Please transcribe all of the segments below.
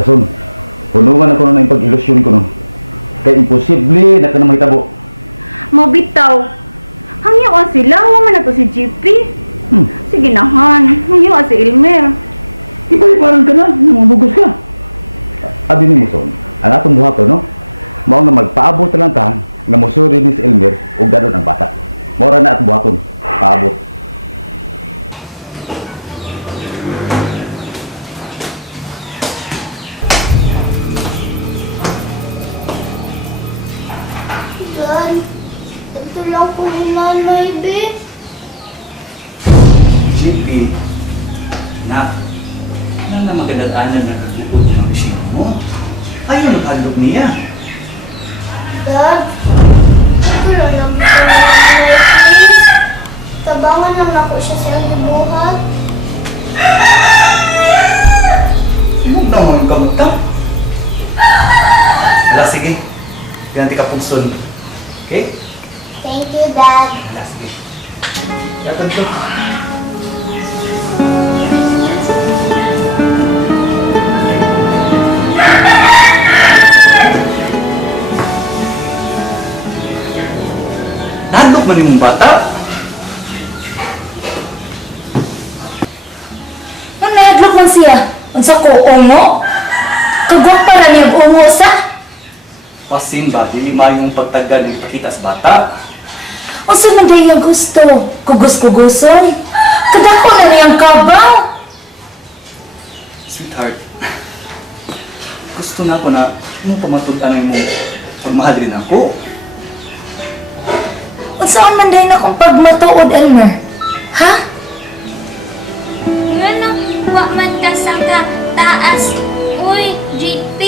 rason. Punungan ako na yung pag-ilusyon ko no. Kaya imposible na ka na mahitabo. Mabitaw. Hangyawa sila, huwag man na to si GP. Sige na, Han. Hangyawa si Elmer. Iba-ibaran ka na, namabugos ka. Abi ni Muson, ang atong buhato no? Mao nga magpaabot na lang ta nga musuri ni si Elmer o gano'n ang bata. Mora na at buhaton, paabot. Dad, ito lang po yung nanay, be. Chippy, na, ano na magandaan na nakakipod ng machine mo? Ayaw naghandog niya. Dad, ito lang lang po yung nanay, please. Tabangan lang ako siya sa libuhat. Huwag naman ka magta. Hala, sige. Ganti ka pugson. Okay? Thank you, Dad. Hala, sige. Yatan to. Nandok man yung bata. Ang nahadlok man siya. Unsa ko ungo? Kagwang para niyang ungo sa? Pasin ba, dili mayong pagtagal ng ipakita sa bata. Unsa man day yung gusto? Kugos-kuguson? Kadako na niyang kabaw? Sweetheart, gusto na ako na yung pamatudan mo pagmahal rin ako. Unsa man day na kung pagmatuod, Elmer? Ha? Ngano, wa man ka sa taas. Uy, GP.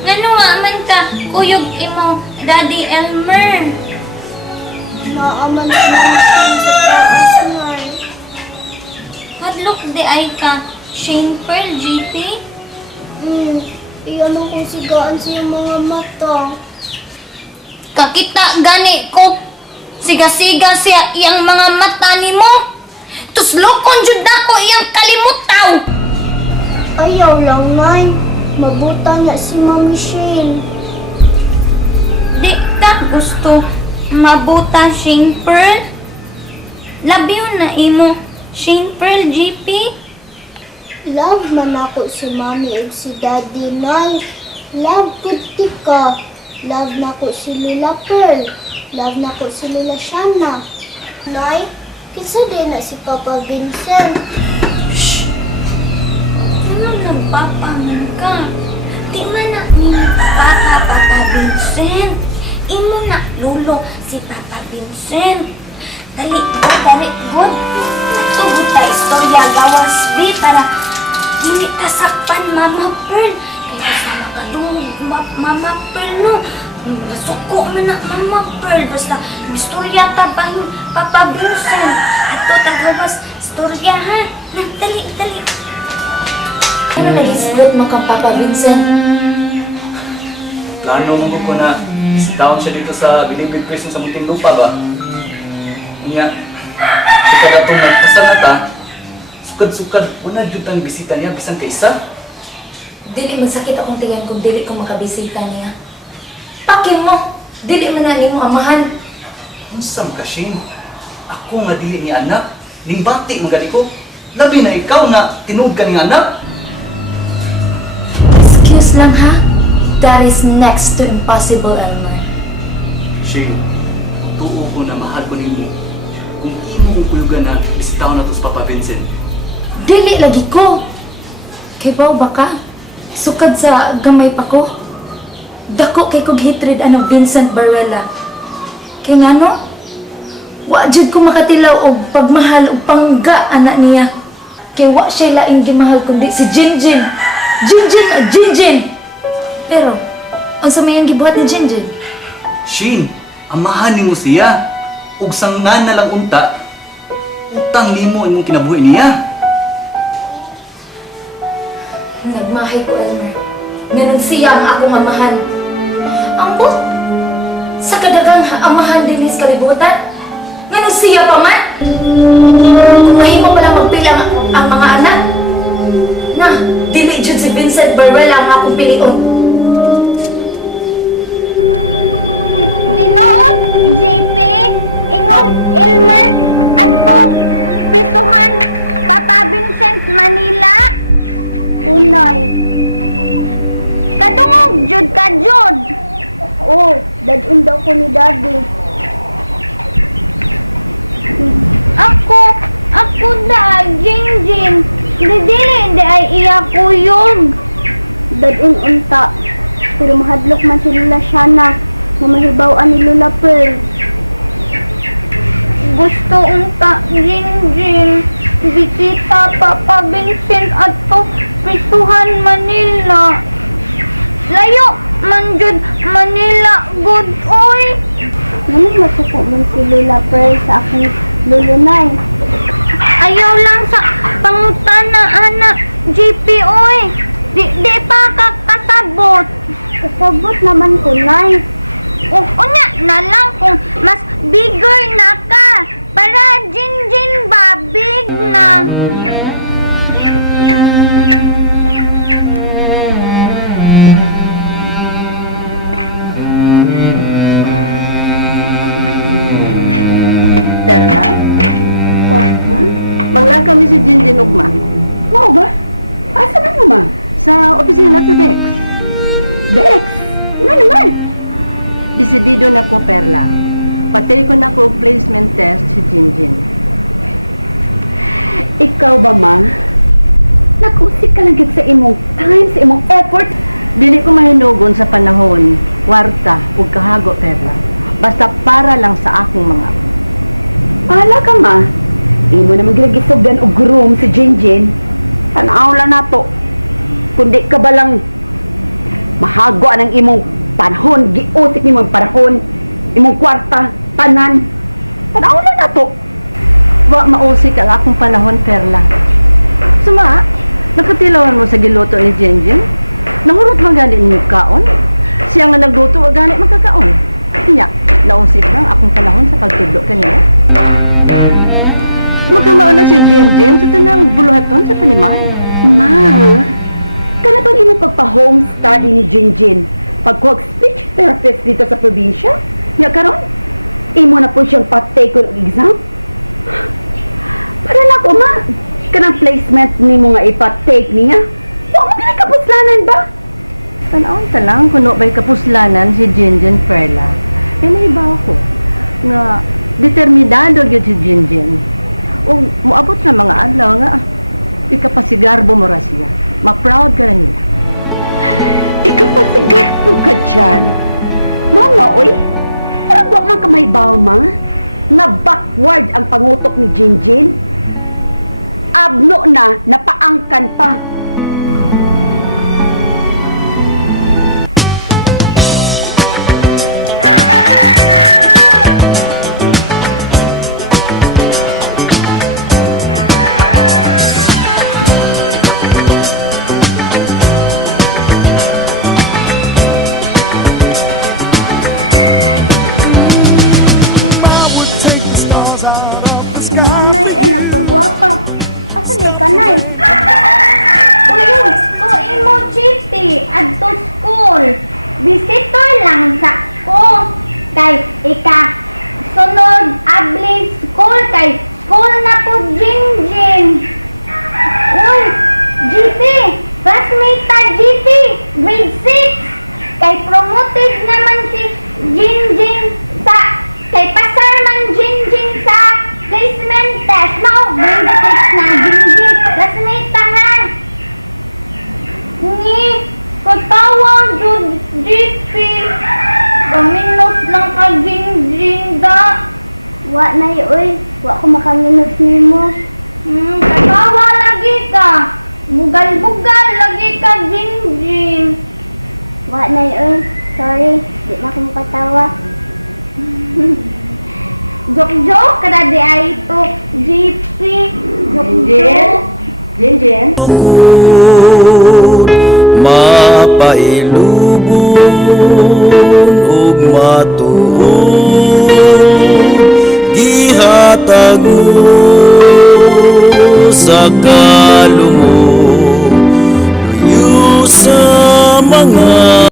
Ngano wa man ka kuyog imo, Daddy Elmer. Maaman ka naman sa taas, Nay. Hadlok di ay ka, Shane Pearl, GP. Iyan ang kung sigaan sa iyong mga mata. Kakita gani ko. Siga-siga siya iyang mga mata nimo. Tuslokon jud nako iyang kalimutaw. Ayaw lang, Nay. Mabutang na si Mami Shane. Di ka gusto mabuta, Shane Pearl? Labiw na imo, Shane Pearl, GP. Love man ako si Mami ug si Daddy, Nay. Love puti ka. Love na ko si Lila Pearl. Love na ko si Lila Shana. Nay, kinsa din na si Papa Vincent. Ano nagpapaman ka? Di man na ni Papa Vincent. Imo na lulo si Papa Vincent. Dali good. Tugod ta istorya gawas bi para dili ta sakpan Mama Pearl. Kaya kasama ka doon, Mama Pearl no. Masuko man na Mama Pearl. Basta istorya ta ba yung Papa Vincent. Ato ta gawas istorya ha. Dali. Ano nag-isplot mo kang Papa Vincent? Plano mo ko na down siya dito sa Bilibid Prison sa Muntinlupa ba? Nga, sukad atong nagpasal na ta, sukad-sukad, una dyan ang bisita niya, bisan ka isa. Dili man sakit akong tingin kung dili ko makabisita niya. Pakin mo! Dili man na mo amahan. Unsam ka, Shane? Ako nga dili ni anak, ning bati magali ko. Labi na ikaw nga tinuod ka ni anak. Excuse lang ha? That is next to impossible, Elmer. Shane, tuo ko na mahal ko ninyo. Kung imo kong kuyugan na bisitaw na to sa Papa Vincent. Dili lagi ko. Kay bao ba ka? Sukad sa gamay pa ko. Dako kay kog hatred anang Vincent Barrella. Kay ngano? Wa jud ko makatilaw og pagmahal og pangga anak niya. Kay wa siya laing gimahal kundi si Jinjin. Jinjin! Pero, ang sa mayang gibuhat ni Jinjin? Shane, amahan ni mo siya. Ug sangan na lang unta, utang nimo imong kinabuhi niya. Nagmahay ko, Elmer. Ngayon siya ang akong amahan. Ambot! Sa kadagang amahan din sa kalibutan. Ngayon siya pa man. Kung mahimo pala magpila ang mga anak. Na, dili jud si Vincent Baruela ang akong pilion. Tinood, JP, ingon, Elmer, adto, pistuhan, Papa Vincent, Manila. Unay. Katungog, jud ka, jud. Oh, dadun daw ko ni Daddy. Ako da, Jingjing. Di ay iya kuyog. Dadun unta. Pero mahadlok man si Lola Shana na mahibaw ni Lola Pearl. Gusto unta, Jingjing. Bisita Papa Vincent ato, Pistuhan, Manila. Layo, manjud, Manila, good, oy. Ngunit masuko man si Lola Pearl sa akong lulunay. Ayaw lang sa pangutana, anak, JP, oy. Di pa kakasabot. Kasabot naman ko, Nay. Unya na lang kung mas bigger na ka. Para Jinjin ba, big na. Perla? Oh, ma? Bangla kami si Jinjin Ugma. Mo ba? Asa man mo, ma? Sa opisina sa Dex. Dex? Nga naman. Desidido na ko, Perla. Patay ko na ko placement test si Jinjin. Ikaw ba, ma? Nakusik ka lang gid sa imong time, sa imong effort. Dili ko mahinugon sa panahon, kwarta, ug kahago, Perla. Basta para lang sa akong mga. Pahala ka, ma. Imo naman gilagisugdan og groom si Jinjin. Tanaw lang nato. Kundi ka ba lang mahago ang imong panahon, giusik imong panahon, imong kwarta, tanan. Tanaw lang nato. Wa mausik ang akong panahon, Perla. Suma, nakatilawan mo sa giluto ni Jinjin? Nahurot man gani ni kaon? Siya nga nagluto, wa gani magkakaon. Nya, nausik lang akong panahon sa pagtudlo kanina. Magkamao na si Jinjin sa tanang buluhaton sa panimay. Ma, kana bang imong pagpa-home study ni Jinjin? Pagkuhag speech therapist dito sa probinsya? Nya karon, imo na po siyang patake og exam? Para na ko, ma. Kanang placement nimo nga ipatake niya. Wa mo gani kapuslanan ba? Tanawon ta lang kuno ba'y kapuslanan si Jinjin, Perla. E naibaw ko nga determinado gyud si Jinjin. O moabot na mga adlaw nga ikapasigarbo mo ra siya. Ma-proud ka na nila. Ikapasigar po ka dyan. Mga oy, parang wa man kamaybaw, ma. Na backward ang pangutok ni Jinjin. Abno na, napaangkan pa. Nanay, nagpagwapa. Asa di ka, Nay? Uyog, ko imo chipi, adto school. Visitor lang sa ko. Kay sunod abli school, kay school na po Jinjin. Uy, GP, classmate ta GP, grade 6. Kay promoted naman si Jinjin kay pasar man Jinjin sa placement test. Mao, grade 6 na Jinjin, classmate ta ha. Ni, katawag jud GP. Paminos lang ka Jinjin da. Wa na oy, wa ko makaminos nimo. Katawa lagi ka. Bugal-bugal lagi ka Jinjin. Wa na oy, sorry, di na ako makatawa. Joke-joke kada di ay ito GP. Joke-joke. Jinjin? Mapailugon ug matuod gihatag mo sa kalumog mga